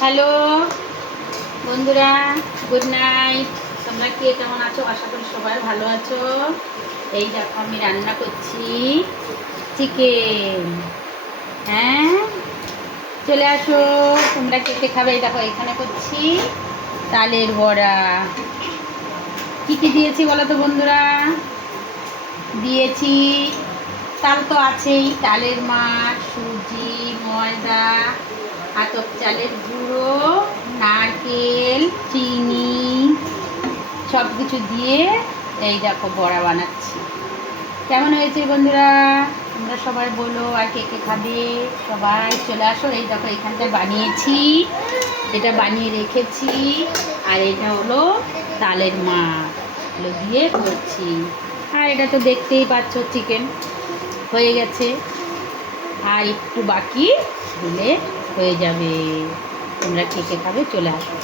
Hello বন্ধুরা, good night. তোমরা কে কেমন আছো? আশা করি সবাই ভালো আছো। এই দেখো আমি রান্না করছি চিকেন। হ্যাঁ, চলে আসো। তোমরা কে কে খাবে? এই দেখো এখানে করছি তালের বড়া। কী কী দিয়েছি বলো তো বন্ধুরা? দিয়েছি তাল তো আছেই, তালের মাঠ, সুজি, ময়দা, আতপ চালের গুঁড়ো, নারকেল, চিনি সব কিছু দিয়ে এই দেখো বড়া বানাচ্ছি। কেমন হয়েছে বন্ধুরা? তোমরা সবাই বলো, আর কে কে খাবে? সবাই চলে আসো। এই দেখো এখানটায় বানিয়েছি, এটা বানিয়ে রেখেছি। আর এটা হলো তালের মাঠ, এগুলো দিয়ে করছি। আর এটা তো দেখতেই পাচ্ছ, চিকেন হয়ে গেছে, আর একটু বাকি দিলে হয়ে যাবে। তোমরা কে কে খাবে চলে আসো।